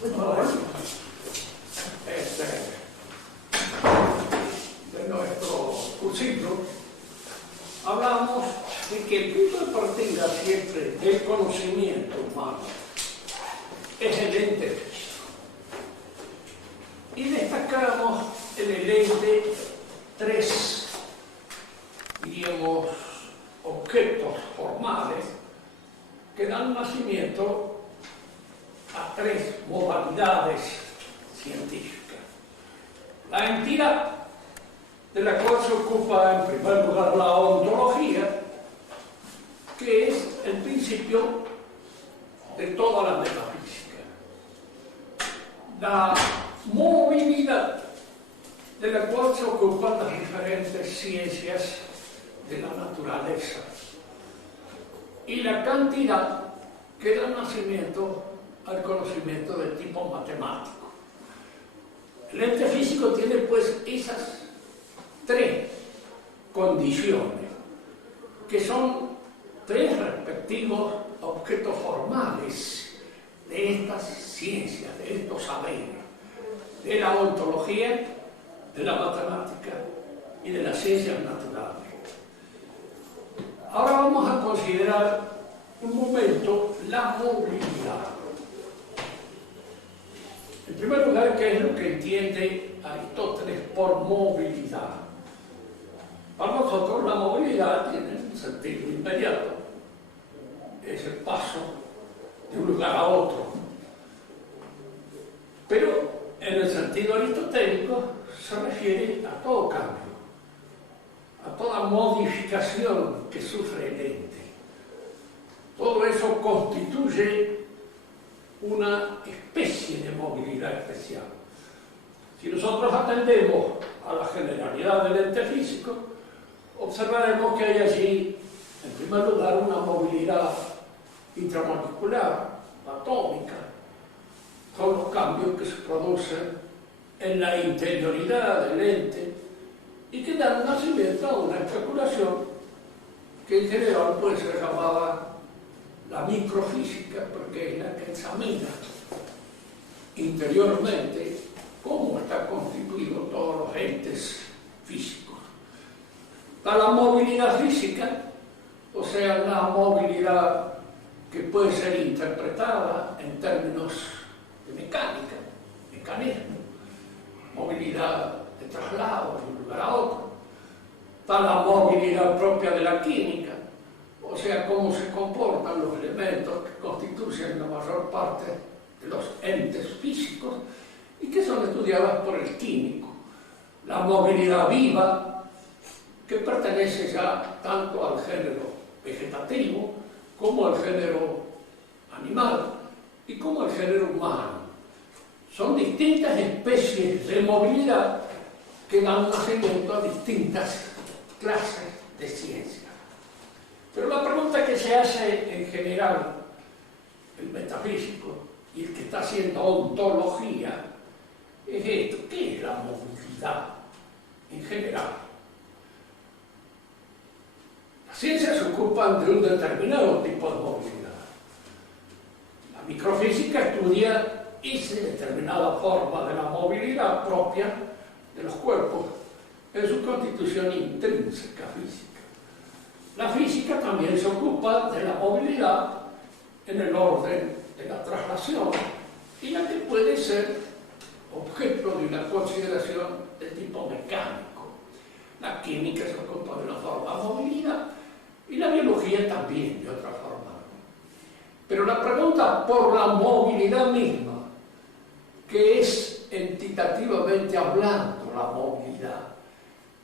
Bueno, de nuestro cursito hablamos de que el punto de partida siempre del conocimiento humano es el ente físico. Y destacamos en el ente tres, diríamos, objetos formales que dan nacimiento a tres modalidades científicas. La entidad, de la cual se ocupa en primer lugar la ontología, que es el principio de toda la metafísica. La movilidad, de la cual se ocupan las diferentes ciencias de la naturaleza. Y la cantidad, que da nacimiento al conocimiento de tipo matemático. El ente físico tiene pues esas tres condiciones, que son tres respectivos objetos formales de estas ciencias, de estos saberes, de la ontología, de la matemática y de las ciencias naturales. Ahora vamos a considerar un momento la movilidad. En primer lugar, ¿qué es lo que entiende Aristóteles por movilidad? Para nosotros la movilidad tiene un sentido inmediato, es el paso de un lugar a otro. Pero en el sentido aristotélico se refiere a todo cambio, a toda modificación que sufre el ente. Todo eso constituye una especie de movilidad especial. Si nosotros atendemos a la generalidad del ente físico, observaremos que hay allí, en primer lugar, una movilidad intramolecular, atómica, con los cambios que se producen en la interioridad del ente y que dan nacimiento a una especulación que en general puede ser llamada la microfísica, porque es la que examina interiormente cómo están constituidos todos los entes físicos. Está la movilidad física, o sea, la movilidad que puede ser interpretada en términos de mecánica, mecanismo, movilidad de traslado de un lugar a otro. Está la movilidad propia de la química, o sea, cómo se comportan los elementos que constituyen la mayor parte de los entes físicos y que son estudiadas por el químico. La movilidad viva, que pertenece ya tanto al género vegetativo como al género animal y como al género humano. Son distintas especies de movilidad que dan nacimiento a distintas clases de ciencia. Pero la pregunta que se hace en general el metafísico y el que está haciendo ontología es esto: ¿qué es la movilidad en general? Las ciencias se ocupan de un determinado tipo de movilidad. La microfísica estudia esa determinada forma de la movilidad propia de los cuerpos en su constitución intrínseca física. La física también se ocupa de la movilidad en el orden de la traslación y la que puede ser objeto de una consideración de tipo mecánico. La química se ocupa de una forma de movilidad y la biología también de otra forma. Pero la pregunta por la movilidad misma, que es entitativamente hablando la movilidad,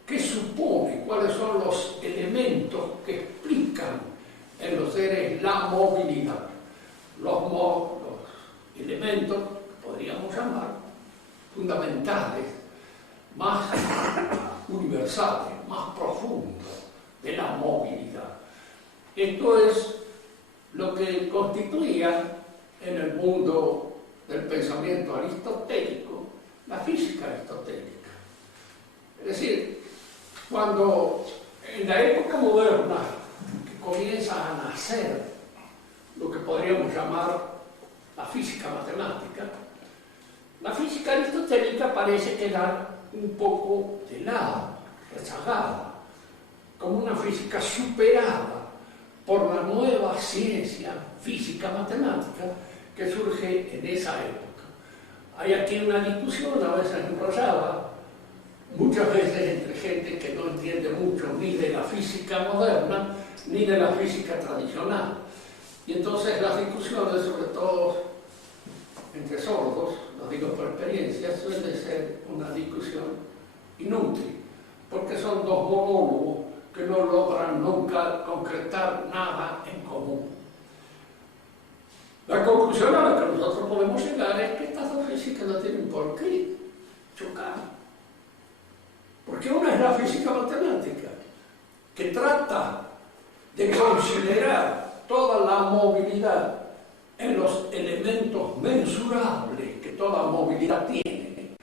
¿qué supone? ¿Cuáles son los elementos que explican en los seres la movilidad? Los elementos que podríamos llamar fundamentales, más universales, más profundos de la movilidad. Esto es lo que constituía en el mundo del pensamiento aristotélico la física aristotélica. Es decir, cuando en la época moderna que comienza a nacer lo que podríamos llamar la física matemática, la física aristotélica parece quedar un poco de lado, rezagada, como una física superada por la nueva ciencia física matemática que surge en esa época. Hay aquí una discusión, a veces enrollada, muchas veces entre gente que no entiende mucho ni de la física moderna ni de la física tradicional. Y entonces las discusiones, sobre todo entre sordos, lo digo por experiencia, suele ser una discusión inútil, porque son dos monólogos que no logran nunca concretar nada en común. La conclusión a la que nosotros podemos llegar es que estas dos físicas no tienen por qué chocar. Porque una es la física matemática, que trata de considerar toda la movilidad en los elementos mensurables que toda movilidad tiene,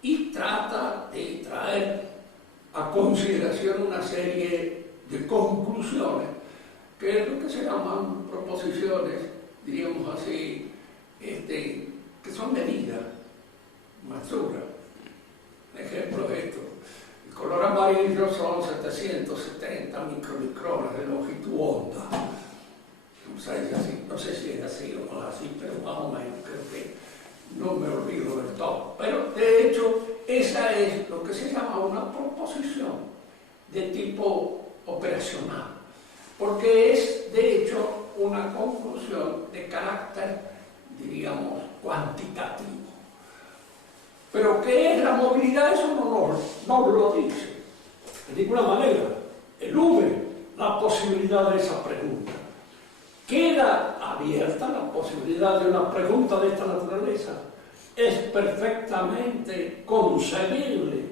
y trata de traer a consideración una serie de conclusiones, que es lo que se llaman proposiciones, diríamos así, que son medidas, mensuras. Un ejemplo es esto: el color amarillo son 770 micromicrones de longitud onda. No sé si es así o no es así, pero más o menos creo que no me olvido del todo. Pero de hecho, esa es lo que se llama una proposición de tipo operacional, porque es de hecho una conclusión de carácter, diríamos, cuantitativo. Pero ¿qué es la movilidad? Eso no lo dice de ninguna manera. Elude la posibilidad de esa pregunta. Queda abierta la posibilidad de una pregunta de esta naturaleza. Es perfectamente concebible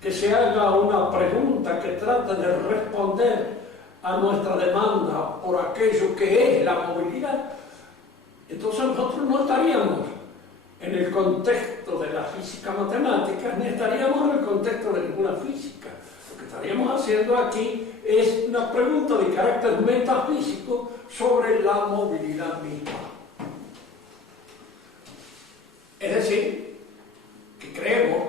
que se haga una pregunta que trate de responder a nuestra demanda por aquello que es la movilidad. Entonces nosotros no estaríamos en el contexto de la física matemática, ni estaríamos en el contexto de ninguna física. Lo que estaríamos haciendo aquí es una pregunta de carácter metafísico sobre la movilidad misma. Es decir, que creemos,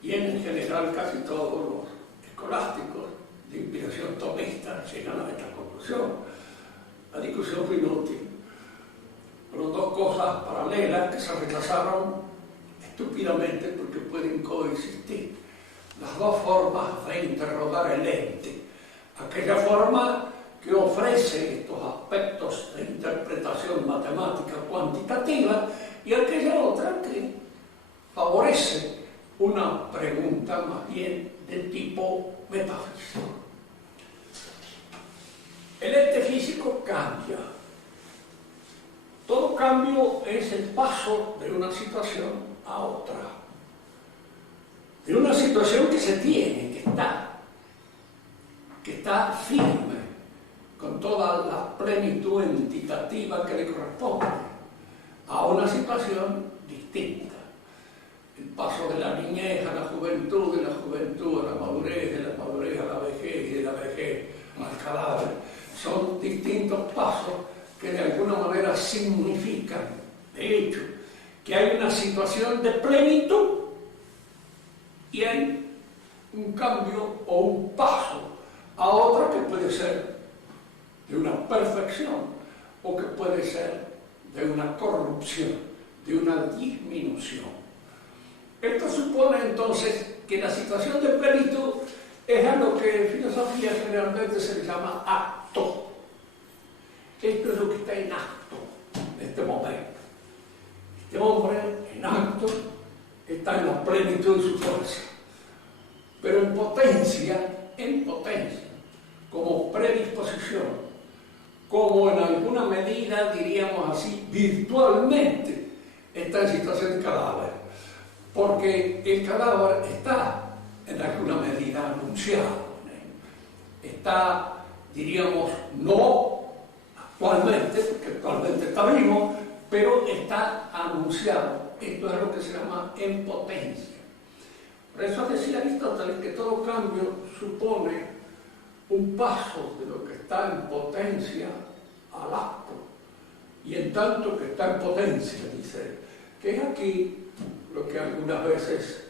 y en general casi todos los escolásticos de inspiración tomista llegan a esta conclusión. La discusión fue inútil. Fueron dos cosas paralelas que se rechazaron estúpidamente porque pueden coexistir. Las dos formas de interrogar el ente. Aquella forma que ofrece estos aspectos de interpretación matemática cuantitativa, y aquella otra que favorece una pregunta más bien de tipo metafísico. El ente físico cambia. Todo cambio es el paso de una situación a otra. De una situación que se tiene, que está firme, con toda la plenitud entitativa que le corresponde, a una situación distinta. El paso de la niñez a la juventud, de la juventud a la madurez, de la madurez a la vejez, y de la vejez al cadáver, son distintos pasos que de alguna manera significan, de hecho, que hay una situación de plenitud y hay un cambio o un paso a otra que puede ser de una perfección o que puede ser de una corrupción, de una disminución. Esto supone entonces que la situación de plenitud es a lo que en filosofía generalmente se le llama acto. Esto es lo que está en acto en este momento. Este hombre en acto está en la plenitud de su fuerza, pero en potencia, como predisposición, como en alguna medida, diríamos así, virtualmente, está en situación de cadáver, porque el cadáver está en alguna medida anunciado, está, diríamos, no actualmente, porque actualmente está vivo, pero está anunciado. Esto es lo que se llama en potencia. Por eso decía Aristóteles que todo cambio supone un paso de lo que está en potencia al acto. y en tanto que está en potencia, dice, que es aquí lo que algunas veces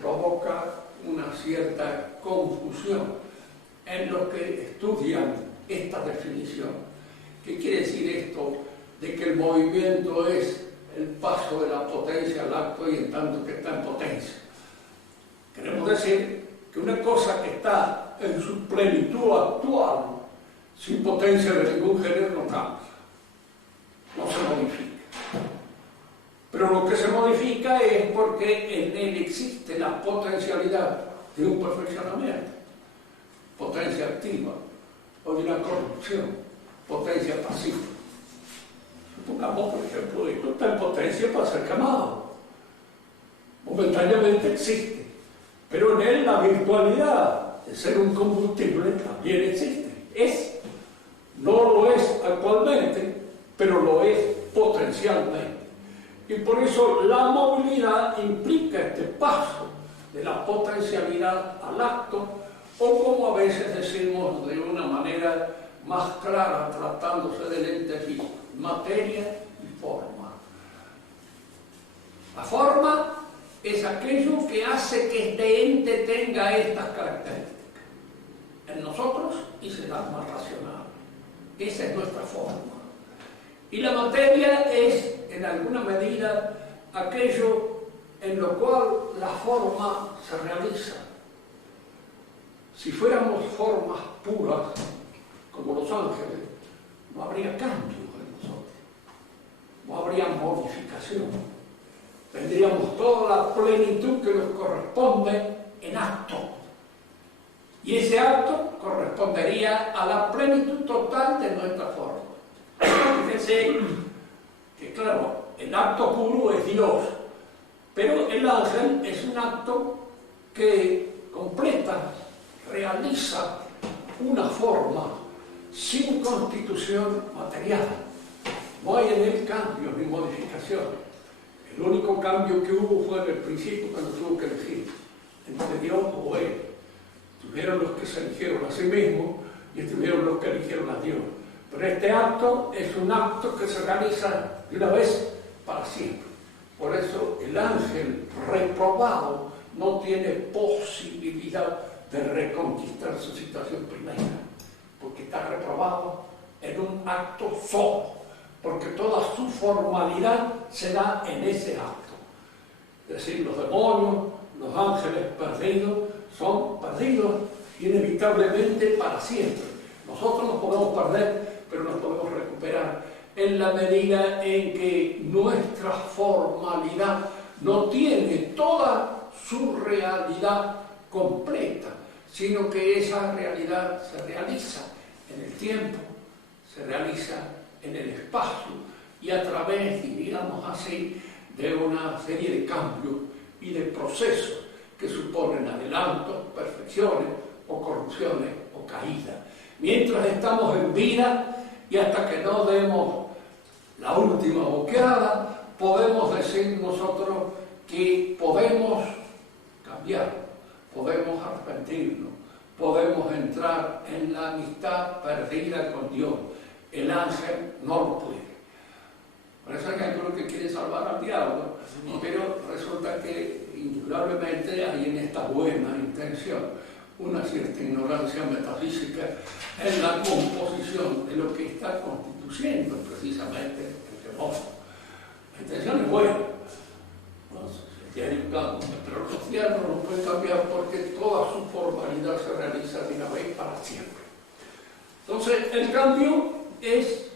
provoca una cierta confusión en los que estudian esta definición. ¿Qué quiere decir esto de que el movimiento es el paso de la potencia al acto y en tanto que está en potencia? Queremos decir que una cosa que está en su plenitud actual, sin potencia de ningún género, no cambia, no se modifica. Pero lo que se modifica es porque en él existe la potencialidad de un perfeccionamiento, potencia activa, o de una corrupción, potencia pasiva. Supongamos, por ejemplo, esto está en potencia para ser quemado. Momentáneamente existe, pero en él la virtualidad de ser un combustible también existe. No lo es actualmente, pero lo es potencialmente. Y por eso la movilidad implica este paso de la potencialidad al acto, o como a veces decimos de una manera más clara, tratándose del ente físico, materia y forma. La forma es aquello que hace que este ente tenga estas características en nosotros y se da más racional. Esa es nuestra forma. Y la materia es, en alguna medida, aquello en lo cual la forma se realiza. Si fuéramos formas puras, como los ángeles, no habría cambio en nosotros, no habría modificación. Tendríamos toda la plenitud que nos corresponde en acto. Y ese acto correspondería a la plenitud total de nuestra forma. Fíjense que, claro, el acto puro es Dios, pero el ángel es un acto que completa, realiza una forma sin constitución material. No hay en él cambio ni modificación. El único cambio que hubo fue en el principio, cuando tuvo que elegir entre Dios o él. Estuvieron los que se eligieron a sí mismos y estuvieron los que eligieron a Dios. Pero este acto es un acto que se realiza de una vez para siempre. Por eso el ángel reprobado no tiene posibilidad de reconquistar su situación primera, porque está reprobado en un acto solo, porque toda su formalidad se da en ese acto. Es decir, los demonios, los ángeles perdidos, son perdidos inevitablemente para siempre. Nosotros nos podemos perder, pero nos podemos recuperar en la medida en que nuestra formalidad no tiene toda su realidad completa, sino que esa realidad se realiza en el tiempo, se realiza en el espacio y a través, diríamos así, de una serie de cambios y de procesos que suponen adelantos, perfecciones o corrupciones o caídas. Mientras estamos en vida y hasta que no demos la última boqueada, podemos decir nosotros que podemos cambiar, podemos arrepentirnos, podemos entrar en la amistad perdida con Dios. El ángel no lo puede. Por eso hay algunos que quieren salvar al diablo, pero resulta que indudablemente hay en esta buena intención una cierta ignorancia metafísica en la composición de lo que está constituyendo precisamente el demonio. La intención es buena, pero los cristianos no pueden cambiar porque toda su formalidad se realiza de una vez para siempre. Entonces, el cambio es,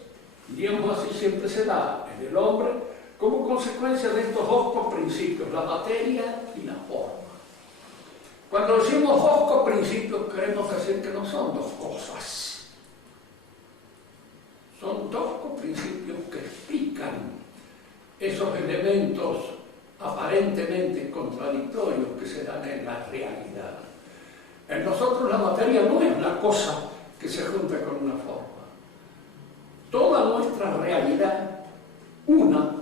diríamos así, siempre se da en el hombre como consecuencia de estos dos coprincipios, la materia y la forma. Cuando decimos dos coprincipios, queremos decir que no son dos cosas. Son dos coprincipios que explican esos elementos aparentemente contradictorios que se dan en la realidad. En nosotros la materia no es una cosa que se junta con una forma. Toda nuestra realidad, una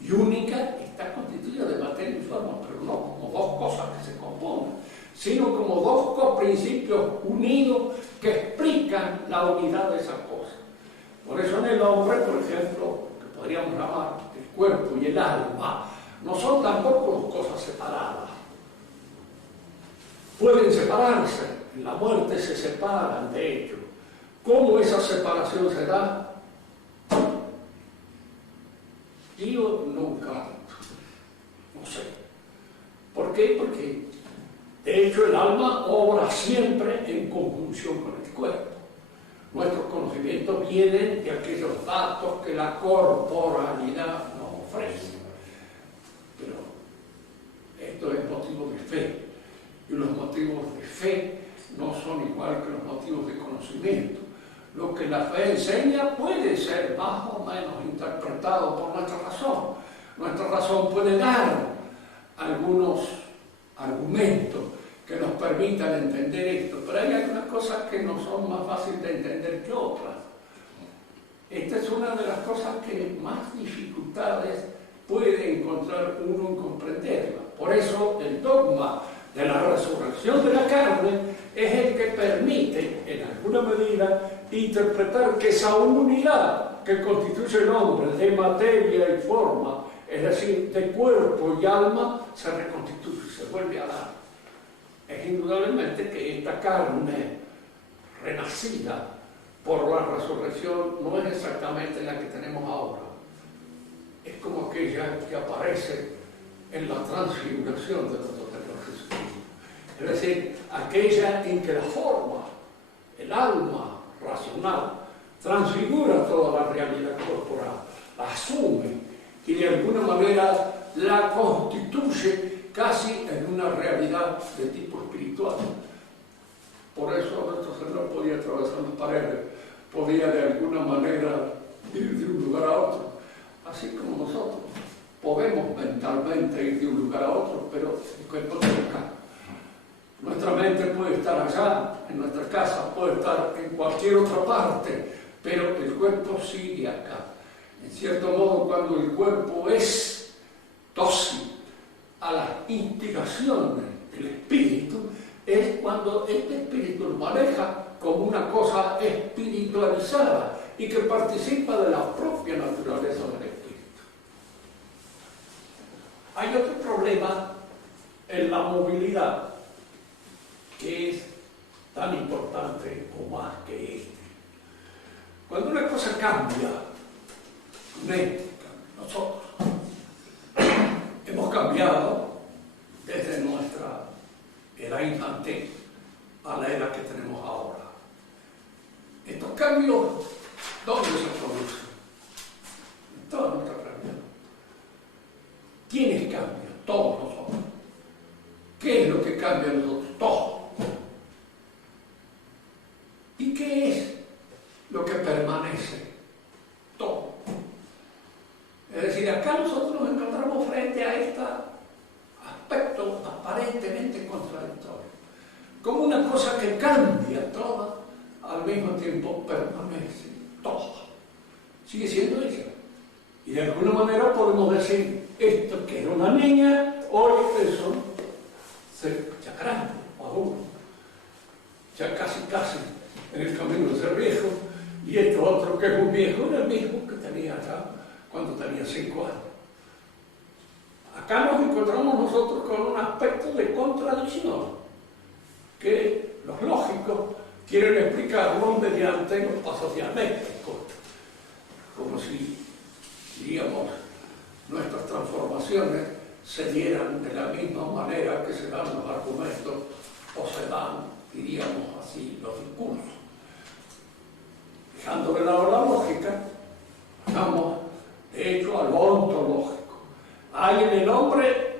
y única, está constituida de materia y forma, pero no como dos cosas que se componen, sino como dos coprincipios unidos que explican la unidad de esas cosas. Por eso en el hombre, por ejemplo, que podríamos llamar el cuerpo y el alma, no son tampoco cosas separadas. Pueden separarse, en la muerte se separan, de hecho. ¿Cómo esa separación se da? Yo nunca, no sé. ¿Por qué? Porque de hecho el alma obra siempre en conjunción con el cuerpo. Nuestros conocimientos vienen de aquellos datos que la corporalidad nos ofrece. Pero esto es motivo de fe. Y los motivos de fe no son igual que los motivos de conocimiento. Lo que la fe enseña puede ser más o menos interpretado por nuestra razón. Nuestra razón puede dar algunos argumentos que nos permitan entender esto, pero hay algunas cosas que no son más fáciles de entender que otras. Esta es una de las cosas que más dificultades puede encontrar uno en comprenderla. Por eso el dogma de la resurrección de la carne es el que permite, en alguna medida, interpretar que esa unidad que constituye el hombre de materia y forma, es decir, de cuerpo y alma, se reconstituye, se vuelve a dar. Es indudablemente que esta carne renacida por la resurrección no es exactamente la que tenemos ahora. Es como aquella que aparece en la transfiguración de nuestro Señor Jesucristo. Es decir, aquella en que la forma, el alma racional, transfigura toda la realidad corporal, la asume y de alguna manera la constituye casi en una realidad de tipo espiritual. Por eso nuestro Señor podía atravesar las paredes, podía de alguna manera ir de un lugar a otro, así como nosotros podemos mentalmente ir de un lugar a otro, pero el cuerpo está acá. Nuestra mente puede estar allá, en nuestra casa, puede estar en cualquier otra parte, pero el cuerpo sigue acá. En cierto modo, cuando el cuerpo es dócil a las instigaciones del espíritu, es cuando este espíritu lo maneja como una cosa espiritualizada y que participa de la propia naturaleza del espíritu. Hay otro problema en la movilidad que es tan importante o más que este. Cuando una cosa cambia, nosotros hemos cambiado desde nuestra era infantil a la era que tenemos ahora. Estos cambios, ¿dónde se producen? En toda nuestra realidad. ¿Quiénes cambian? Todos nosotros. ¿Qué es lo que cambia en nosotros? Todo. ¿Y qué es lo que permanece? Todo. Es decir, acá nosotros nos encontramos frente a este aspecto aparentemente contradictorio. Como una cosa que cambia toda, al mismo tiempo permanece toda. Sigue siendo ella. Y de alguna manera podemos decir, esto que era una niña, hoy eso ya grande, maduro, ya casi en el camino de ser viejo, y esto otro que es un viejo era el mismo que tenía acá cuando tenía 5 años. Acá nos encontramos nosotros con un aspecto de contradicción que los lógicos quieren explicarlo mediante los pasos dialécticos, como si, diríamos, nuestras transformaciones se dieran de la misma manera que se dan los argumentos o se dan, diríamos así, los discursos. Dejando de lado la lógica, vamos de hecho a lo ontológico. Hay en el hombre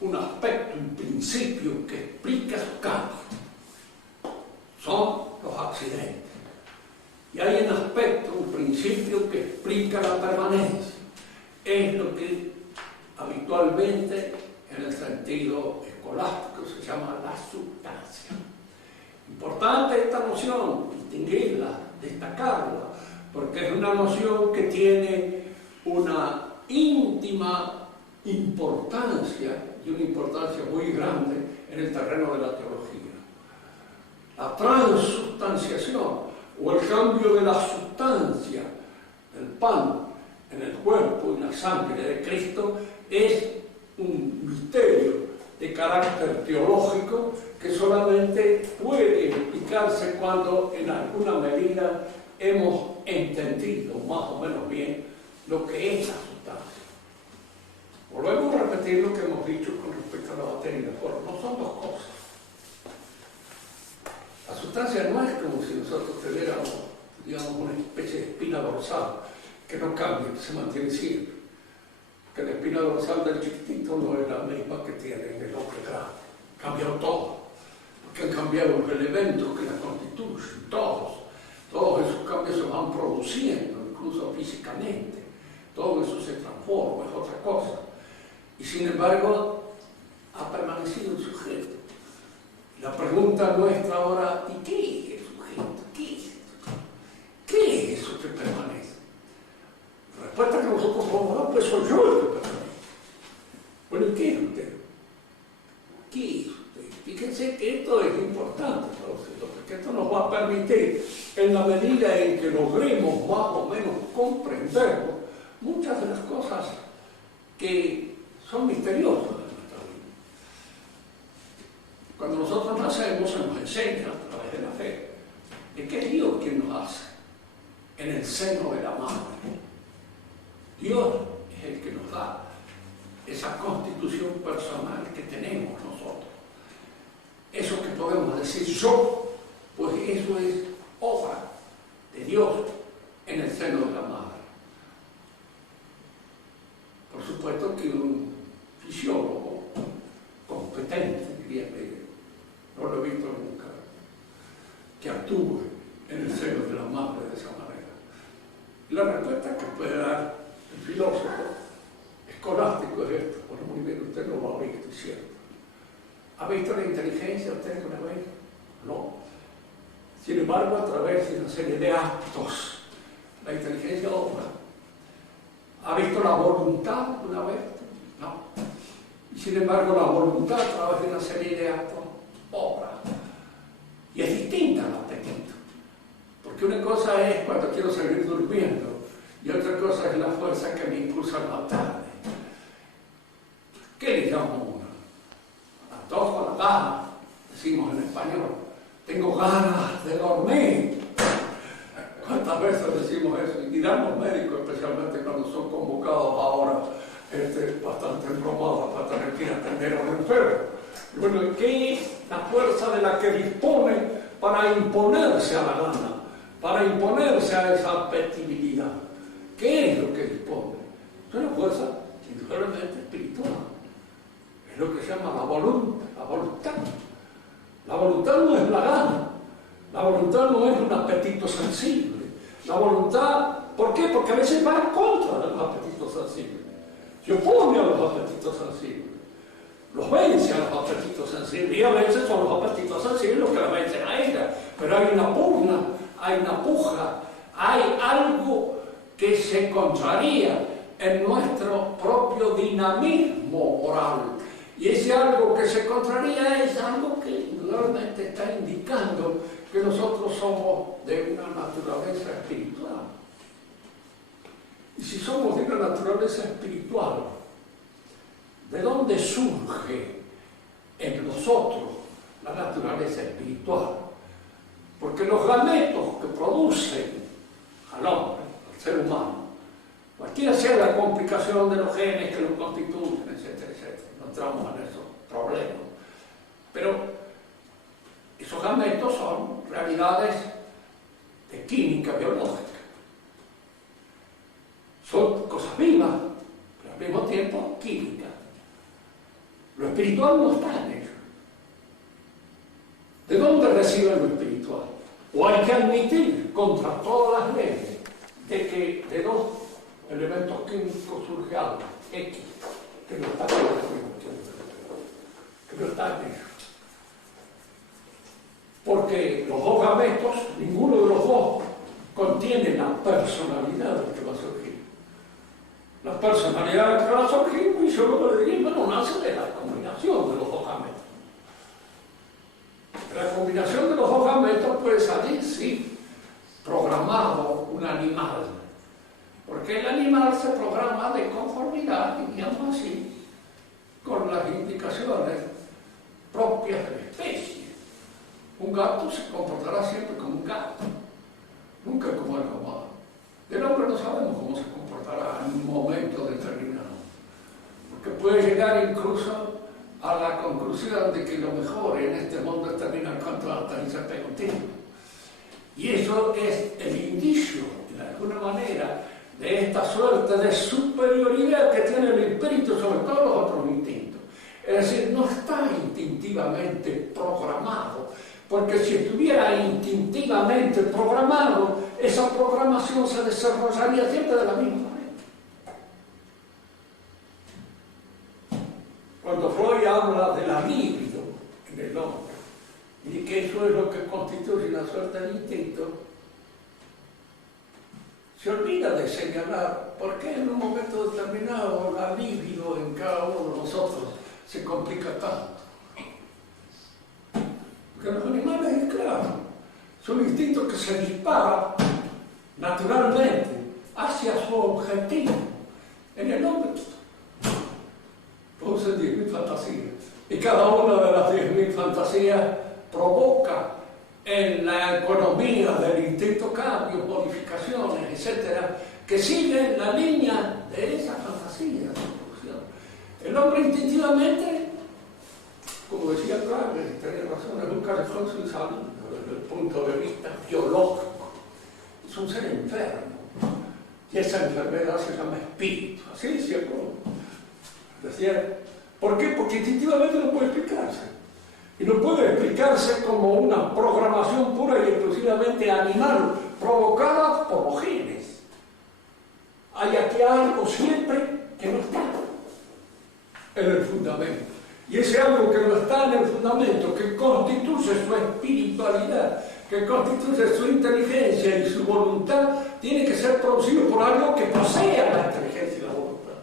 un aspecto, un principio que explica su cambio. Son los accidentes. Y hay un aspecto, un principio que explica la permanencia. Es lo que habitualmente en el sentido escolástico se llama la sustancia. Importante esta noción, distinguirla, destacarla, porque es una noción que tiene una íntima importancia y una importancia muy grande en el terreno de la teología. La transustanciación o el cambio de la sustancia del pan en el cuerpo y la sangre de Cristo es un misterio de carácter teológico que solamente puede explicarse cuando en alguna medida hemos entendido más o menos bien lo que es la sustancia. Volvemos a repetir lo que hemos dicho con respecto a la materia y la forma. No son dos cosas. La sustancia no es como si nosotros tuviéramos, digamos, una especie de espina dorsal que no cambia, que se mantiene siempre. Que la espina dorsal del chiquitito no es la misma que tiene el hombre grande. Cambió todo. Porque han cambiado los elementos que la constituyen, todos. Todos esos cambios se van produciendo, incluso físicamente. Todo eso se transforma, es otra cosa. Y sin embargo, ha permanecido el sujeto. La pregunta nuestra ahora, ¿y qué es el sujeto? ¿Qué es esto? ¿Qué es eso que permanece? La respuesta que nosotros podemos dar, pues soy yo el que permanece. Bueno, ¿y qué es usted? ¿Qué es usted? Fíjense que esto es importante, porque esto nos va a permitir, en la medida en que logremos más o menos comprenderlo, muchas de las cosas que son misteriosas de nuestra vida. Cuando nosotros nacemos, se nos enseña a través de la fe de que es Dios quien nos hace en el seno de la madre. Dios es el que nos da esa constitución personal que tenemos nosotros. Eso que podemos decir yo, pues eso es obra de Dios en el seno de la madre. Por supuesto que un fisiólogo competente, diría que no lo he visto nunca, que actúe en el seno de la madre de esa manera. Y la respuesta que puede dar el filósofo escolástico es esta. Bueno, muy bien, usted no lo ha visto, es cierto. ¿Ha visto la inteligencia usted alguna vez? No. Sin embargo, a través de una serie de actos, la inteligencia obra. ¿Ha visto la voluntad una vez? No. Y sin embargo, la voluntad a través de una serie de actos obra. Y es distinta al apetito. Porque una cosa es cuando quiero seguir durmiendo y otra cosa es la fuerza que me impulsa a levantarme. ¿Qué le llamo uno? A las 2 a la gana, decimos en español. Tengo ganas de dormir. ¿Cuántas veces decimos eso? Y dirán los médicos, especialmente cuando son convocados ahora bastante embromados para tener que ir a atender a un enfermo. Bueno, ¿qué es la fuerza de la que dispone para imponerse a la gana? Para imponerse a esa apetibilidad. ¿Qué es lo que dispone? Es una fuerza indudablemente espiritual. Es lo que se llama la voluntad. La voluntad no es la gana. La voluntad no es un apetito sensible. La voluntad, ¿por qué? Porque a veces va en contra de los apetitos sensibles. Se opone a los apetitos sensibles. Los vence a los apetitos sensibles. Y a veces son los apetitos sensibles los que la vencen a ella. Pero hay una pugna, hay una puja, hay algo que se contraría en nuestro propio dinamismo moral. Y ese algo que se contraría es algo que indudablemente está indicando que nosotros somos de una naturaleza espiritual. Y si somos de una naturaleza espiritual, ¿de dónde surge en nosotros la naturaleza espiritual? Porque los gametos que producen al hombre, al ser humano, cualquiera sea la complicación de los genes que lo constituyen, etcétera, etcétera, no entramos en esos problemas. Pero esos gametos son realidades de química biológica. Son cosas vivas, pero al mismo tiempo químicas. Lo espiritual no está en ello. ¿De dónde recibe lo espiritual? O hay que admitir contra todas las leyes de que de dos elementos químicos surge algo, X, que no está en ello. Que no está en ello. Porque los dos gametos, ninguno de los dos contiene la personalidad del que va a surgir. La personalidad del que va a surgir, y yo lo que diría, bueno, nace de la combinación de los dos gametos. De la combinación de los dos gametos puede salir, sí, programado un animal. Porque el animal se programa de conformidad, diríamos así, con las indicaciones propias de la especie. Un gato se comportará siempre como un gato, nunca como algo más. El hombre no sabemos cómo se comportará en un momento determinado, porque puede llegar incluso a la conclusión de que lo mejor en este mundo es terminar cuanto antes y se pega un tiro. Y eso es el indicio, de alguna manera, de esta suerte de superioridad que tiene el espíritu sobre todos los otros instintos. Es decir, no está instintivamente programado, porque si estuviera instintivamente programado, esa programación se desarrollaría siempre de la misma manera. Cuando Freud habla de la libido en el hombre, y que eso es lo que constituye una suerte de instinto, se olvida de señalar por qué en un momento determinado la libido en cada uno de nosotros se complica tanto. Porque los animales es claro, son instintos que se disparan naturalmente hacia su objetivo. En el hombre producen 10.000 fantasías, y cada una de las 10.000 fantasías provoca en la economía del instinto cambios, modificaciones, etcétera, que siguen la línea de esa fantasía de producción. El hombre instintivamente, como decía Clavel, tenía razón, es un calefón sin salida desde el punto de vista biológico. Es un ser enfermo. Y esa enfermedad se llama espíritu. Así decía Clavel. Decía, ¿por qué? Porque instintivamente no puede explicarse. Y no puede explicarse como una programación pura y exclusivamente animal, provocada por los genes. Hay aquí algo siempre que no está en el fundamento. Y ese algo que no está en el fundamento, que constituye su espiritualidad, que constituye su inteligencia y su voluntad, tiene que ser producido por algo que posea la inteligencia y la voluntad.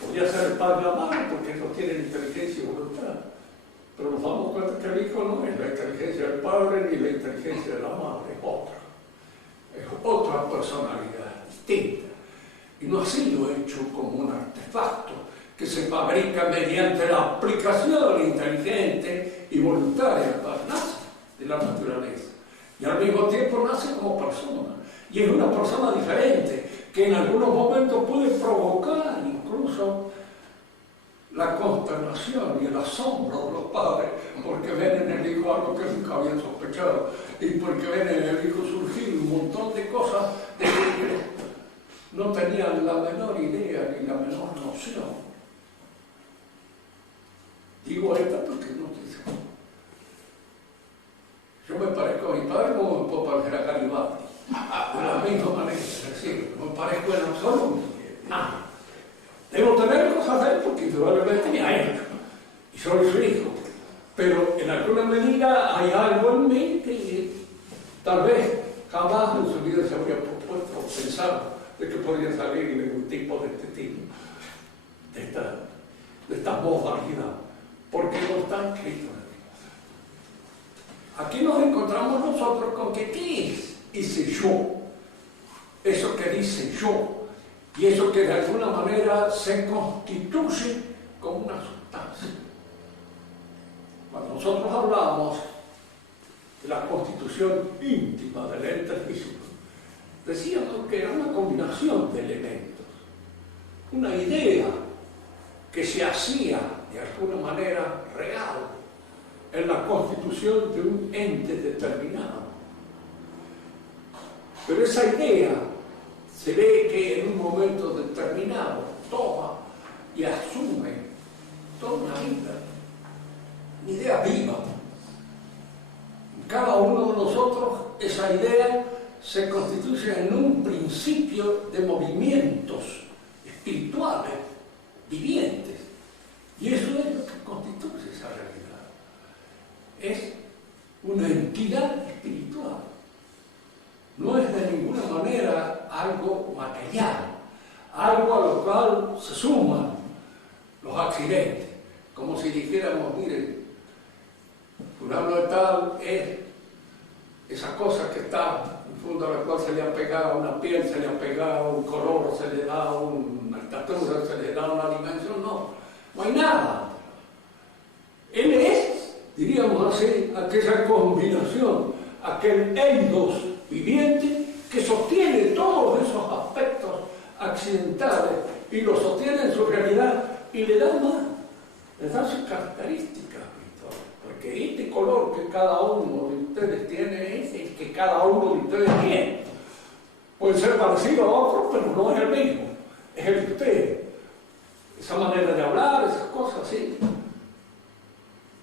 Podría ser el padre y la madre, porque no tienen inteligencia y voluntad. Pero nos damos cuenta que el hijo no es la inteligencia del padre ni la inteligencia de la madre, es otra personalidad distinta. Y no ha sido hecho como un artefacto que se fabrica mediante la aplicación inteligente y voluntaria, nace de la naturaleza. Y al mismo tiempo nace como persona. Y es una persona diferente, que en algunos momentos puede provocar incluso la consternación y el asombro de los padres, porque ven en el hijo algo que nunca habían sospechado, y porque ven en el hijo surgir un montón de cosas de que no tenían la menor idea ni la menor noción. Digo esto porque no dice. Yo me parezco a mi padre como me puedo parecer a Garibaldi, de la misma manera, es decir, no me parezco en absoluto. Nada. Debo tener cosas de él porque indudablemente tenía él, y soy su hijo. Pero en alguna medida hay algo en mí que tal vez jamás en su vida se habría propuesto o pensado de que podría salir de un tipo de este tipo, de esta modalidad, porque no está escrito en el libro. Aquí nos encontramos nosotros con que ¿qué es ese yo? Eso que dice yo. Y eso que de alguna manera se constituye como una sustancia. Cuando nosotros hablamos de la constitución íntima del ente físico, decíamos que era una combinación de elementos, una idea que se hacía de alguna manera real en la constitución de un ente determinado. Pero esa idea se ve que en un momento determinado toma y asume toda una vida, una idea viva. En cada uno de nosotros esa idea se constituye en un principio de movimientos espirituales, vivientes. Y eso es lo que constituye esa realidad. Es una entidad espiritual. No es de ninguna manera algo material, algo a lo cual se suman los accidentes, como si dijéramos, miren, fulano de tal es esa cosa que está en fundo a la cual se le ha pegado una piel, se le ha pegado un color, se le da una estatura, se le da una dimensión, no hay nada. Él es, diríamos así, aquella combinación, aquel eidos viviente que sostiene todos esos aspectos accidentales y los sostiene en su realidad y le da más, le da sus características, porque este color que cada uno de ustedes tiene es el que cada uno de ustedes tiene. Puede ser parecido a otro, pero no es el mismo, es el de ustedes. Esa manera de hablar, esas cosas, sí.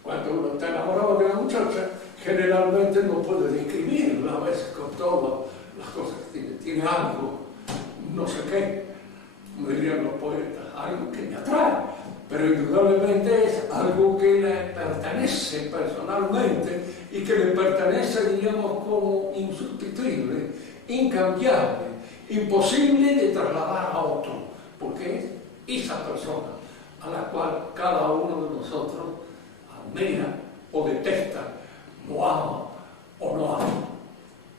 Cuando uno está enamorado de una muchacha, generalmente no puede describirla a veces con todas las cosas que tiene. Tiene algo, no sé qué, como dirían los poetas, algo que me atrae. Pero indudablemente es algo que le pertenece personalmente y que le pertenece, diríamos, como insustituible, incambiable, imposible de trasladar a otro, porque es esa persona a la cual cada uno de nosotros admira o detesta, lo ama o no ama.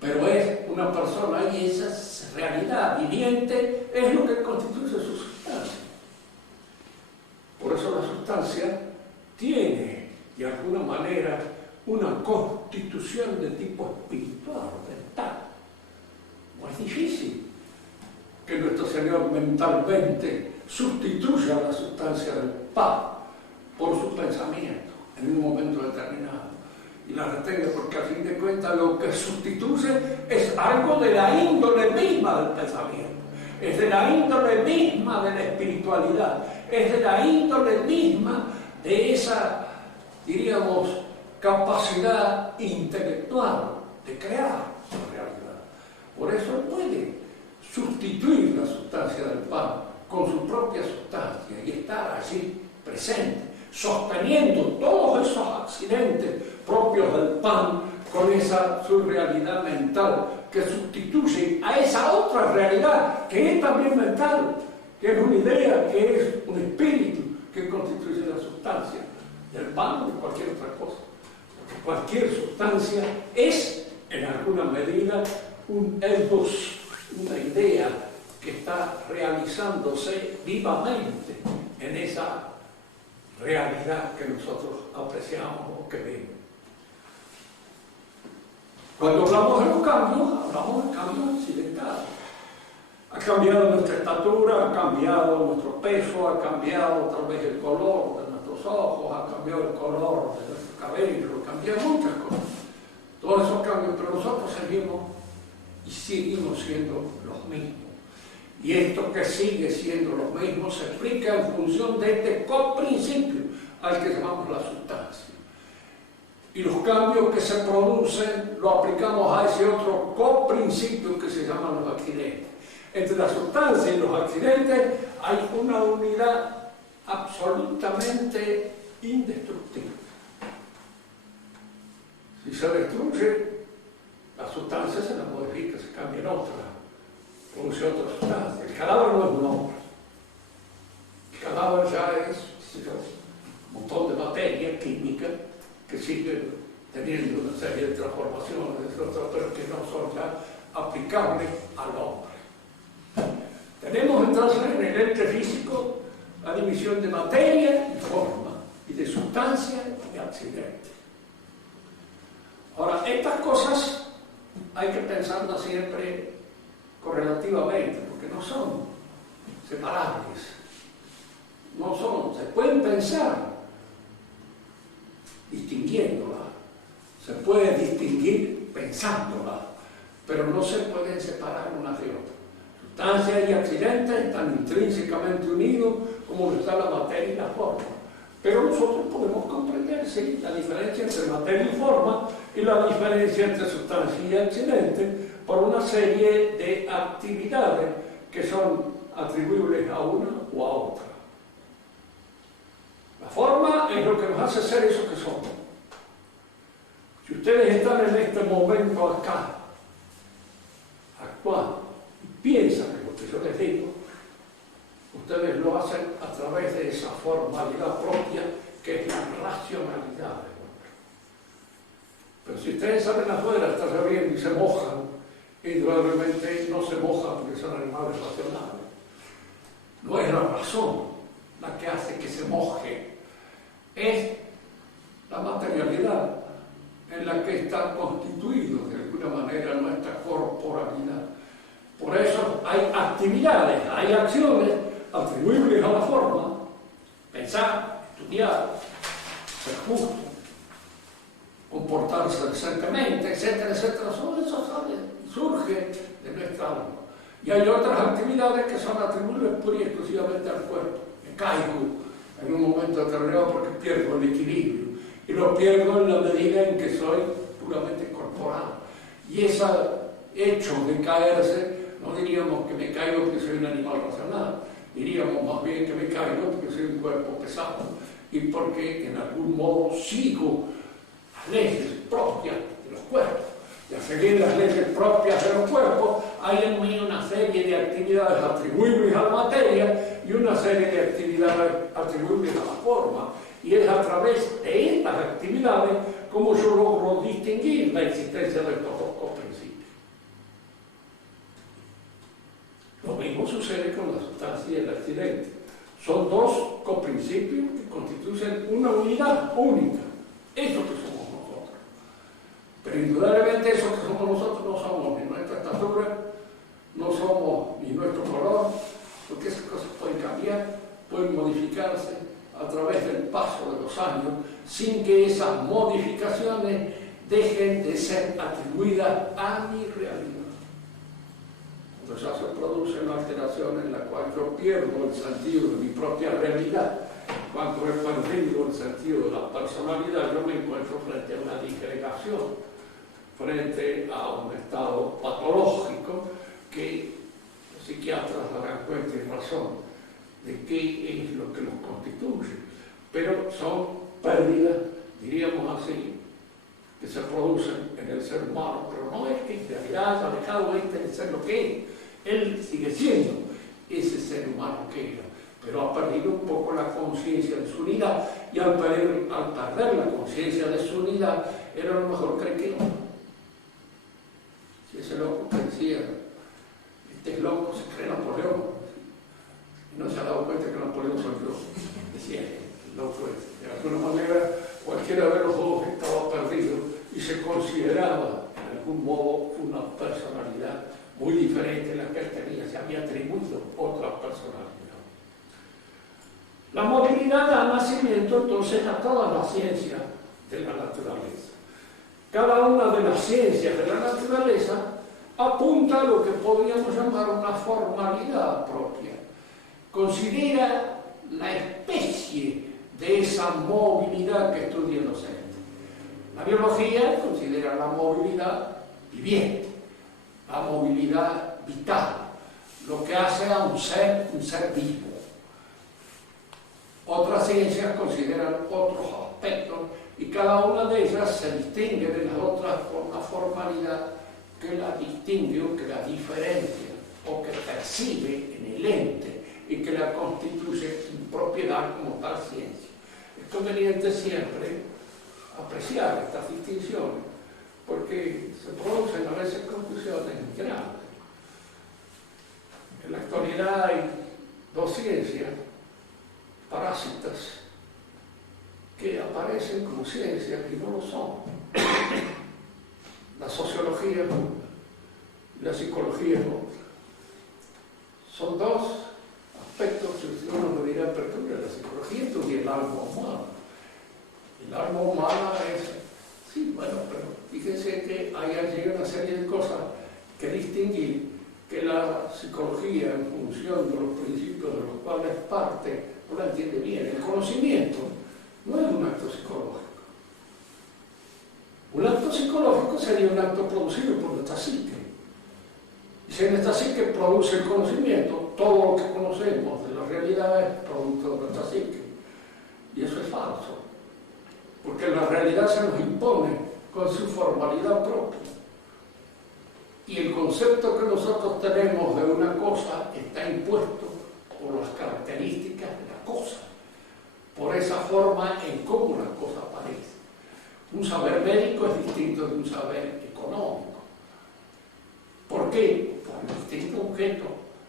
Pero es una persona y esa realidad viviente es lo que constituye su sustancia. Por eso la sustancia tiene, de alguna manera, una constitución de tipo espiritual, mental. No es difícil que nuestro Señor mentalmente sustituya la sustancia del pan por su pensamiento en un momento determinado y la retenga, porque a fin de cuentas lo que sustituye es algo de la índole misma del pensamiento, es de la índole misma de la espiritualidad, es de la índole misma de esa, diríamos, capacidad intelectual de crear la realidad. Por eso él puede sustituir la sustancia del pan con su propia sustancia y estar allí presente, sosteniendo todos esos accidentes propios del pan con esa surrealidad mental que sustituye a esa otra realidad que es también mental, que es una idea, que es un espíritu que constituye la sustancia del pan o de cualquier otra cosa. Porque cualquier sustancia es, en alguna medida, un eidos, una idea que está realizándose vivamente en esa realidad que nosotros apreciamos o que vemos. Cuando hablamos de los cambios, hablamos de cambios accidentales. Ha cambiado nuestra estatura, ha cambiado nuestro peso, ha cambiado tal vez el color de nuestros ojos, ha cambiado el color de nuestro cabello, ha cambiado muchas cosas. Todos esos cambios, pero nosotros seguimos y seguimos siendo los mismos. Y esto que sigue siendo lo mismo se explica en función de este coprincipio al que llamamos la sustancia. Y los cambios que se producen lo aplicamos a ese otro coprincipio que se llaman los accidentes. Entre la sustancia y los accidentes hay una unidad absolutamente indestructible. Si se destruye, la sustancia se la modifica, se cambia en otra, produce otra sustancia. El cadáver no es un hombre. El cadáver ya es un montón de materia química que sigue teniendo una serie de transformaciones, pero que no son ya aplicables al hombre. Tenemos entonces en el ente físico la división de materia y forma, y de sustancia y accidente. Ahora, estas cosas hay que pensarlas siempre correlativamente, porque no son separables, se pueden pensar distinguiéndolas, se puede distinguir pensándolas, pero no se pueden separar unas de otras. Sustancia y accidentes están intrínsecamente unidos como lo está la materia y la forma. Pero nosotros podemos comprender, sí, la diferencia entre materia y forma y la diferencia entre sustancia y accidente por una serie de actividades que son atribuibles a una o a otra. La forma es lo que nos hace ser eso que somos. Si ustedes están en este momento acá, actuando, y piensan en lo que yo les digo, ustedes lo hacen a través de esa formalidad propia que es la racionalidad del hombre. Pero si ustedes salen afuera, están lloviendo y se mojan, indudablemente no se mojan porque son animales racionales. No es la razón la que hace que se moje, es la materialidad en la que está constituido de alguna manera nuestra corporalidad. Por eso hay actividades, hay acciones atribuibles a la forma: pensar, estudiar, ser justo, comportarse decentemente, etcétera, etcétera. Todo eso surge de nuestra alma. Y hay otras actividades que son atribuibles pura y exclusivamente al cuerpo. Me caigo en un momento determinado porque pierdo el equilibrio, y lo pierdo en la medida en que soy puramente corporal. Y ese hecho de caerse, no diríamos que me caigo porque soy un animal racional, diríamos más bien que me caigo porque soy un cuerpo pesado y porque en algún modo sigo las leyes propias de los cuerpos. Y al seguir las leyes propias de los cuerpos, hay en mí una serie de actividades atribuibles a la materia y una serie de actividades atribuibles a la forma. Y es a través de estas actividades como yo logro distinguir la existencia de estos dos coprincipios. Lo mismo sucede con la sustancia y el accidente. Son dos coprincipios que constituyen una unidad única. Eso que somos nosotros. Pero indudablemente eso que somos nosotros no somos ni nuestra estatura, no somos ni nuestro color, porque esas cosas pueden cambiar, pueden modificarse a través del paso de los años, sin que esas modificaciones dejen de ser atribuidas a mi realidad. Cuando ya se produce una alteración en la cual yo pierdo el sentido de mi propia realidad, cuando he perdido el sentido de la personalidad, yo me encuentro frente a una disgregación, frente a un estado patológico que los psiquiatras darán cuenta y razón de qué es lo que los constituye. Pero son pérdidas, diríamos así, que se producen en el ser humano, pero no es que en realidad haya dejado de ser lo que es. Él sigue siendo ese ser humano que era, pero ha perdido un poco la conciencia de su unidad, y al perder la conciencia de su unidad, era a lo mejor cree que no. Si ese loco que decía, este es loco, se cree Napoleón, y no se ha dado cuenta que Napoleón soy yo, decía el loco este. De alguna manera, cualquiera de los dos estaba perdido y se consideraba, en algún modo, una personalidad muy diferente a la que él tenía, se había atribuido otra personalidad. La movilidad da nacimiento entonces a todas las ciencias de la naturaleza. Cada una de las ciencias de la naturaleza apunta a lo que podríamos llamar una formalidad propia. Considera la especie de esa movilidad que estudia el docente. La biología considera la movilidad viviente, la movilidad vital, lo que hace a un ser vivo. Otras ciencias consideran otros aspectos y cada una de ellas se distingue de las otras por una formalidad que la distingue o que la diferencia o que percibe en el ente y que la constituye en propiedad como tal ciencia. Es conveniente siempre apreciar estas distinciones porque se producen a veces confusiones grandes. En la actualidad hay dos ciencias parásitas que aparecen como ciencias y no lo son. La sociología y la psicología no. Son dos aspectos que uno me dirá, pero la psicología estudia el alma humana. El alma humana es, sí, bueno, pero fíjense que hay allí una serie de cosas que distinguir que la psicología, en función de los principios de los cuales parte, no la entiende bien. El conocimiento no es un acto psicológico. Un acto psicológico sería un acto producido por nuestra psique. Y si nuestra psique produce el conocimiento, todo lo que conocemos de la realidad es producto de nuestra psique. Y eso es falso. Porque la realidad se nos impone con su formalidad propia. Y el concepto que nosotros tenemos de una cosa está impuesto por las características de la cosa, por esa forma en cómo la cosa aparece. Un saber médico es distinto de un saber económico. ¿Por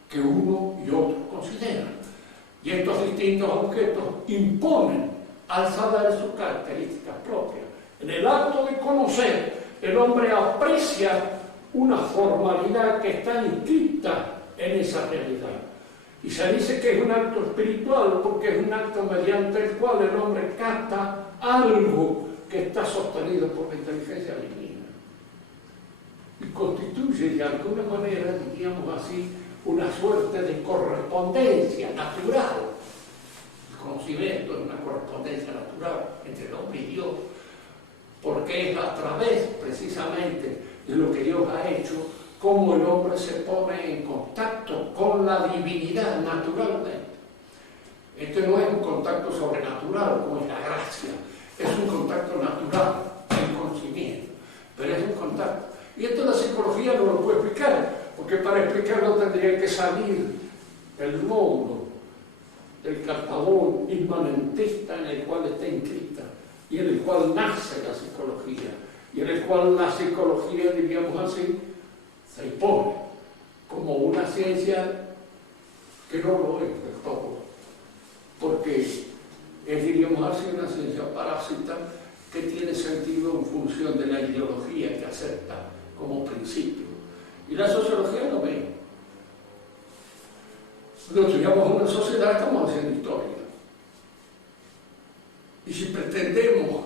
que uno y otro consideran. Y estos distintos objetos imponen al saber sus características propias. En el acto de conocer, el hombre aprecia una formalidad que está inscrita en esa realidad. Y se dice que es un acto espiritual porque es un acto mediante el cual el hombre capta algo que está sostenido por la inteligencia divina. Y constituye de alguna manera, diríamos así, una suerte de correspondencia natural. El conocimiento es una correspondencia natural entre el hombre y Dios, porque es a través precisamente de lo que Dios ha hecho cómo el hombre se pone en contacto con la divinidad naturalmente. Este no es un contacto sobrenatural como es la gracia, es un contacto natural, el conocimiento, pero es un contacto. Y esto la psicología no lo puede explicar, porque para explicarlo tendría que salir del módulo, del cartabón inmanentista en el cual está inscrita y en el cual nace la psicología, y en el cual la psicología, diríamos así, se impone como una ciencia que no lo es del todo, porque es, diríamos así, una ciencia parásita que tiene sentido en función de la ideología que acepta como principio. Y la sociología lo ve. Cuando estudiamos una sociedad estamos haciendo historia. Y si pretendemos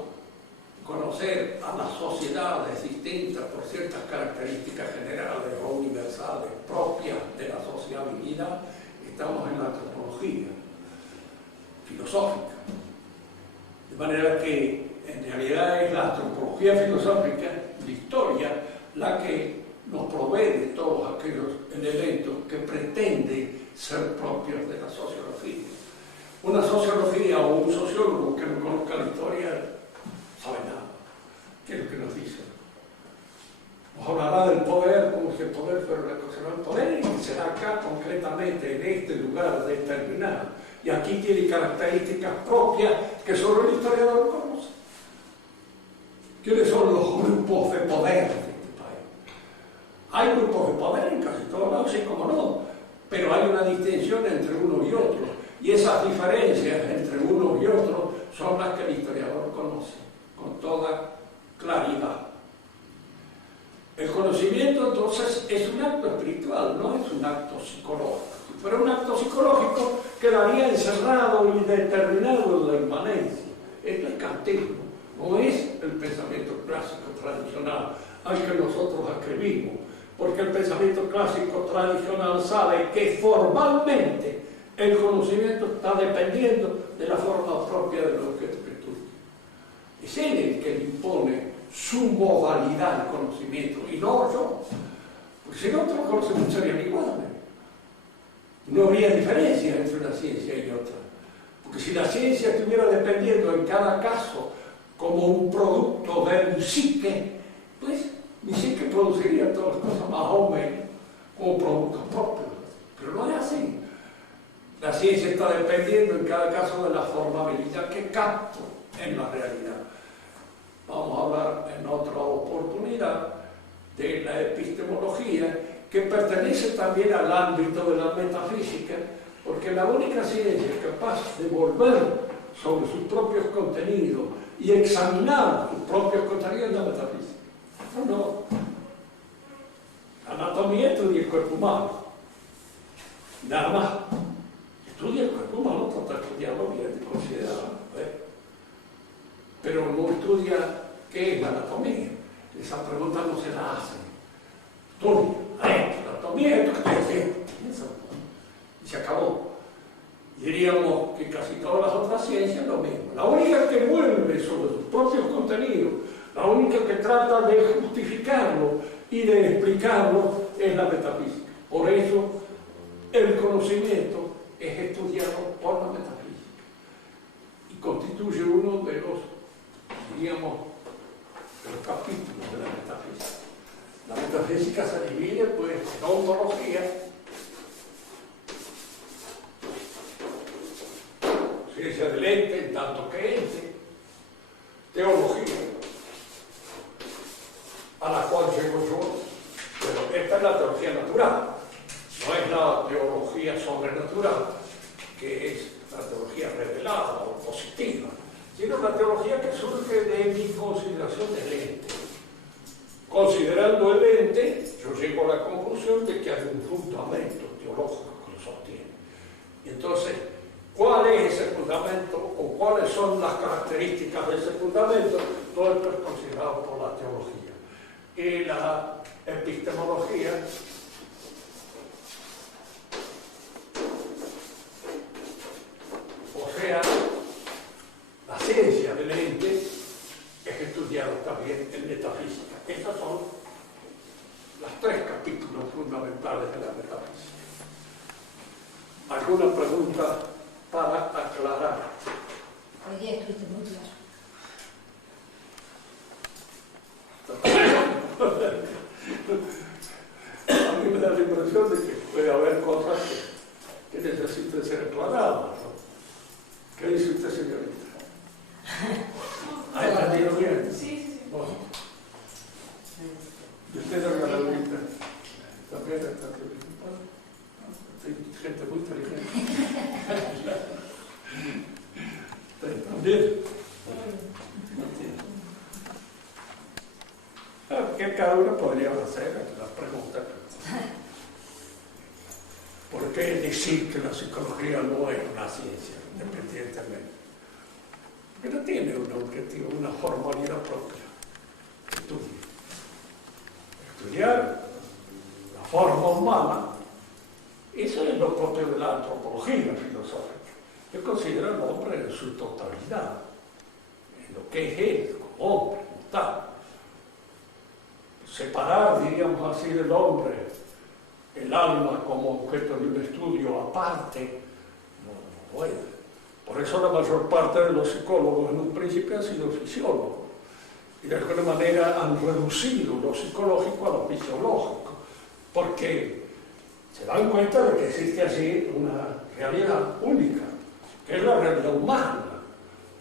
conocer a las sociedades distintas por ciertas características generales o universales propias de la sociabilidad, estamos en la antropología filosófica. De manera que en realidad es la antropología filosófica, la historia, la que nos provee de todos aquellos elementos que pretende ser propios de la sociología. Una sociología o un sociólogo que no conozca la historia sabe nada. ¿Qué es lo que nos dice? Nos hablará del poder como si el poder fuera una cosa, no, el poder será acá concretamente, en este lugar determinado. Y aquí tiene características propias que solo el historiador conoce. ¿Quiénes son los grupos de poder de este país? Hay grupos de poder en casi todos lados, sí, como no, pero hay una distinción entre unos y otros. Y esas diferencias entre unos y otros son las que el historiador conoce con toda claridad. El conocimiento entonces es un acto espiritual, no es un acto psicológico. Si fuera un acto psicológico quedaría encerrado y determinado en la inmanencia. Esto es kantiano, no es el pensamiento clásico tradicional al que nosotros escribimos, porque el pensamiento clásico tradicional sabe que formalmente el conocimiento está dependiendo de la forma propia del objeto que estudia. Es él el que le impone su modalidad de conocimiento, y no yo. Porque si no, otros conocimientos serían iguales. No habría diferencia entre una ciencia y otra. Porque si la ciencia estuviera dependiendo en cada caso como un producto de un psique, pues mi psique produciría todas las cosas más o menos como productos propios. Pero no es así. La ciencia está dependiendo en cada caso de la formabilidad que capto en la realidad. Vamos a hablar en otra oportunidad de la epistemología, que pertenece también al ámbito de la metafísica, porque la única ciencia capaz de volver sobre sus propios contenidos y examinar sus propios contenidos es la metafísica. No. Anatomía estudia el cuerpo humano, nada más. Estudia el cuerpo humano, trata de estudiarlo bien, de considerarlo, pero no estudia qué es la anatomía. Esa pregunta no se la hacen. Estudia, la anatomía, esto que estoy haciendo. Y se acabó. Diríamos que casi todas las otras ciencias lo mismo. La única que vuelve sobre sus propios contenidos, la única que trata de justificarlo y de explicarlo es la metafísica. Por eso el conocimiento es estudiado por la metafísica y constituye uno de los, diríamos, de los capítulos de la metafísica. La metafísica se divide pues en ontología, ciencia del ente en tanto que ente, teología, a la cual llego yo, pero esta es la teología natural, no es la teología consideración del ente. Considerando el ente, yo llego a la conclusión de que hay un fundamento teológico que lo sostiene. Y entonces, ¿cuál es ese fundamento o cuáles son las características de ese fundamento? Todo esto es considerado por la teología. Y la epistemología o sea, la ciencia del ente es estudiada también en metafísica. Estos son los 3 capítulos fundamentales de la metafísica. ¿Alguna pregunta para aclarar? Hoy día estuviste muy claro. A mí me da la impresión de que puede haber cosas que necesiten ser aclaradas, ¿no? ¿Qué dice usted, señorita? ¿Ha entendido bien? Sí. Bueno. ¿Y usted, doña Laurita? También está gente muy inteligente. ¿También? Que cada uno podría hacer la pregunta. ¿Por qué decir que la psicología no es una ciencia, independientemente? Porque no tiene un objetivo, una formalidad propia. Estudiar la forma humana, eso es lo propio de la antropología filosófica. Yo considero al hombre en su totalidad, en lo que es él, como hombre, como tal. Separar, diríamos así, del hombre el alma como objeto de un estudio aparte, no puede. Por eso la mayor parte de los psicólogos en un principio han sido fisiólogos y de alguna manera han reducido lo psicológico a lo fisiológico, porque se dan cuenta de que existe así una realidad única, que es la realidad humana,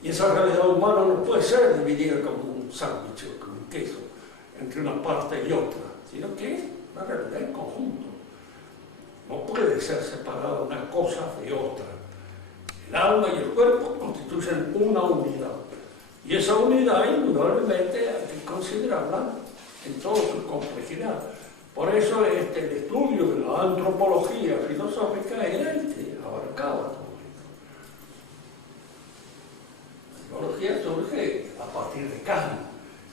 y esa realidad humana no puede ser dividida como un sándwich o como un queso entre una parte y otra, sino que es una realidad en conjunto. No puede ser separada una cosa de otra. El alma y el cuerpo constituyen una unidad. Y esa unidad, indudablemente, hay que considerarla en toda su complejidad. Por eso el estudio de la antropología filosófica era el que abarcaba todo esto. La psicología surge a partir de Kant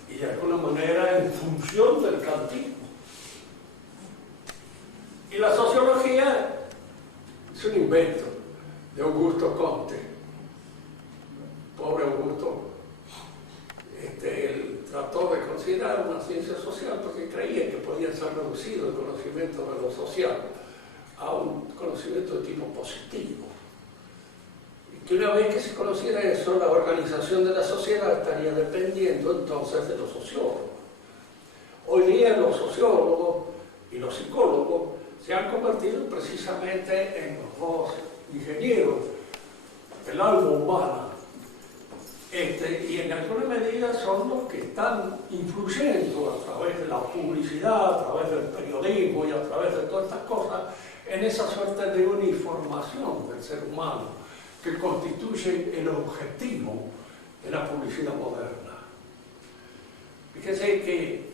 y de alguna manera en función del kantismo. Y la sociología es un invento de Augusto Comte. Pobre Augusto, él trató de considerar una ciencia social porque creía que podía ser reducido el conocimiento de lo social a un conocimiento de tipo positivo. Y que una vez que se conociera eso, la organización de la sociedad estaría dependiendo entonces de los sociólogos. Hoy día los sociólogos y los psicólogos se han convertido precisamente en los dos ingenieros del alma humana, y en alguna medida son los que están influyendo a través de la publicidad, a través del periodismo y a través de todas estas cosas en esa suerte de uniformación del ser humano que constituye el objetivo de la publicidad moderna. Fíjense que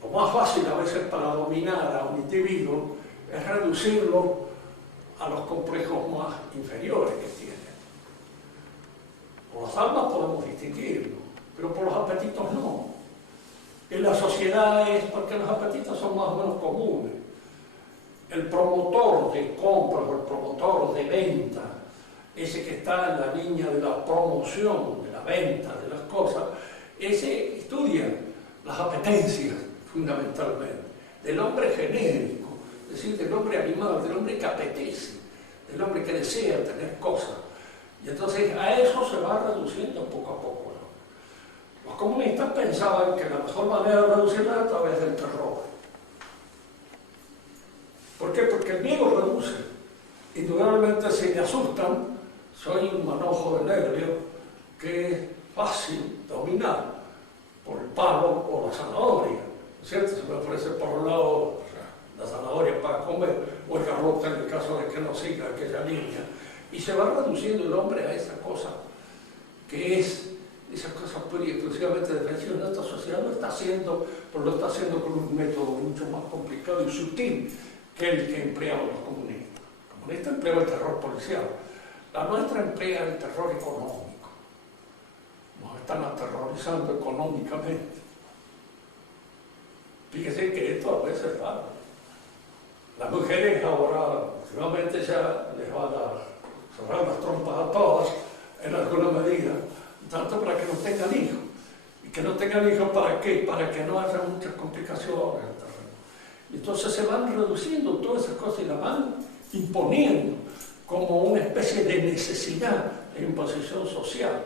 lo más fácil a veces para dominar a un individuo es reducirlo a los complejos más inferiores que tiene. Por las almas podemos distinguirlo, pero por los apetitos no. En la sociedad es porque los apetitos son más o menos comunes. El promotor de compras o el promotor de venta, ese que está en la línea de la promoción, de la venta de las cosas, ese estudia las apetencias fundamentalmente, del hombre genérico, es decir, del hombre animal, del hombre que apetece, del hombre que desea tener cosas. Y entonces a eso se va reduciendo poco a poco. Los comunistas pensaban que la mejor manera de reducirla era a través del terror. ¿Por qué? Porque el miedo reduce. Indudablemente si me asustan, soy un manojo de nervio que es fácil dominar por el palo o la zanahoria. ¿Cierto? Se me ofrece por un lado la zanahoria para comer o el garrote en el caso de que no siga aquella línea. Y se va reduciendo el hombre a esa cosa que es esas cosas pura y exclusivamente defensivas. Nuestra sociedad lo está haciendo, pero lo está haciendo con un método mucho más complicado y sutil que el que empleaban los comunistas. Los comunistas empleaban el terror policial. La nuestra emplea el terror económico. Nos están aterrorizando económicamente. Fíjese que esto a veces es raro. Las mujeres ahora, nuevamente ya les van a cerrar las trompas a todas en alguna medida, tanto para que no tengan hijos. ¿Y que no tengan hijos para qué? Para que no haya muchas complicaciones. Y entonces se van reduciendo todas esas cosas y las van imponiendo como una especie de necesidad de imposición social.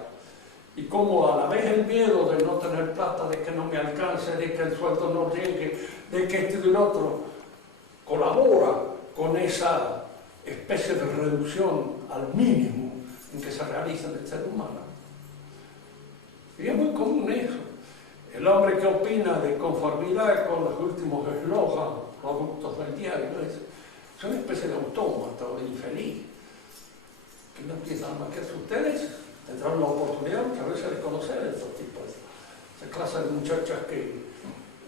Y como a la vez el miedo de no tener plata, de que no me alcance, de que el sueldo no llegue, de que este y el otro, colabora con esa especie de reducción al mínimo en que se realiza en el ser humano. Y es muy común eso. El hombre que opina de conformidad con los últimos eslogans, productos del diario, es una especie de autómata o de infeliz, que no piensa más que eso. Ustedes tendrán la oportunidad muchas veces de conocer a estos tipos, esa clase de muchachas que,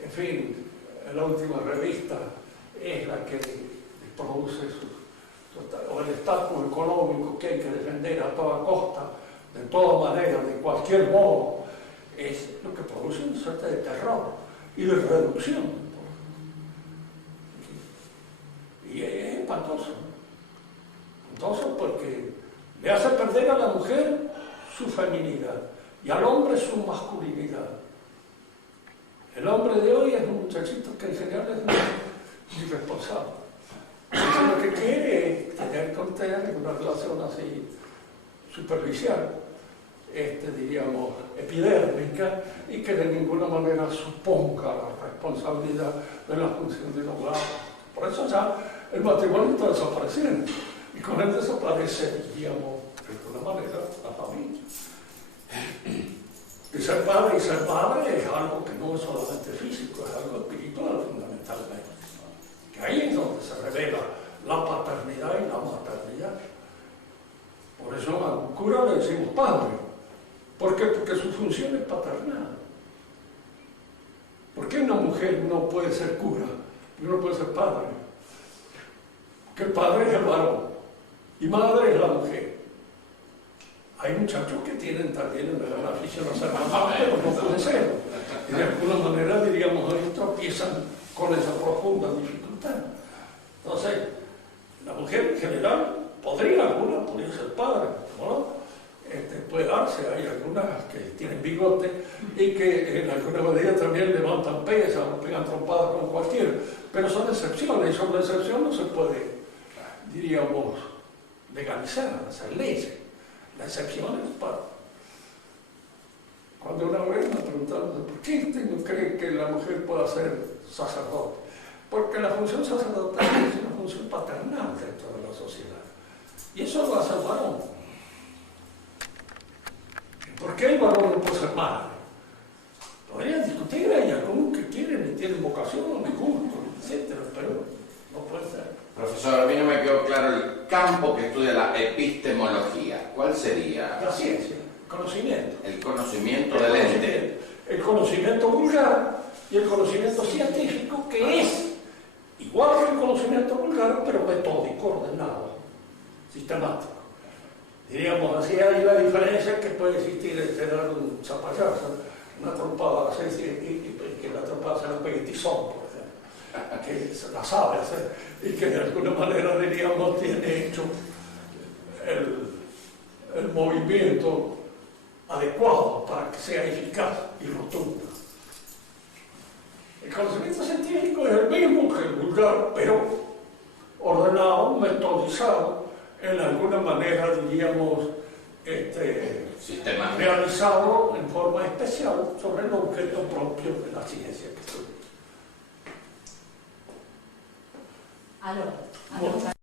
en fin, en la última revista es la que produce o el estatus económico que hay que defender a toda costa, de toda manera, de cualquier modo, es lo que produce una suerte de terror y de reducción. Y es espantoso. Espantoso porque le hace perder a la mujer su feminidad y al hombre su masculinidad. El hombre de hoy es un muchachito que en general es muy irresponsable. Entonces lo que quiere es tener con usted una relación así superficial, diríamos, epidérmica, y que de ninguna manera suponga la responsabilidad de la función de un hogar. Por eso ya el matrimonio está desapareciendo, y con él desaparece, digamos, de alguna manera, la familia. Y ser padre es algo que no es solamente físico, es algo espiritual fundamentalmente. Que ahí es donde se revela la paternidad y la maternidad. Por eso a un cura le decimos padre. ¿Por qué? Porque su función es paternal. ¿Por qué una mujer no puede ser cura y no puede ser padre? Porque el padre es el varón y madre es la mujer. Hay muchachos que tienen también una afición a ser mamá, pero no pueden ser. Y de alguna manera, diríamos, ellos tropiezan con esa profunda dificultad. Entonces, la mujer en general podría ser padre, ¿no? Puede darse, hay algunas que tienen bigote y que en alguna medida también levantan pesas o pegan trompadas con cualquiera, pero son excepciones y sobre la excepción no se puede, diríamos, legalizar, hacer leyes. La excepción es para... Cuando una vez me preguntaron, ¿por qué usted no cree que la mujer pueda ser sacerdote? Porque la función sacerdotal es una función paternal dentro de la sociedad. Y eso lo hace el varón. ¿Por qué el varón no puede ser madre? Podrían discutir, hay algunos que quieren y tienen vocación, y gusto, etc., pero no puede ser. Profesor, a mí no me quedó claro el campo que estudia la epistemología. ¿Cuál sería? La ciencia, el conocimiento. El conocimiento del ente. El conocimiento vulgar y el conocimiento científico, que es igual que el conocimiento vulgar, pero metódico, ordenado, sistemático. Diríamos así, hay la diferencia que puede existir entre dar un zapallazo, una trompada así, y que la trompada se la pegue tizón, por ejemplo, que se la sabe hacer, y que de alguna manera, diríamos, tiene hecho el movimiento adecuado para que sea eficaz y rotundo. El conocimiento científico es el mismo que el vulgar, pero ordenado, metodizado, en alguna manera, diríamos, realizado en forma especial sobre el objeto propio de la ciencia que estudia. Aló.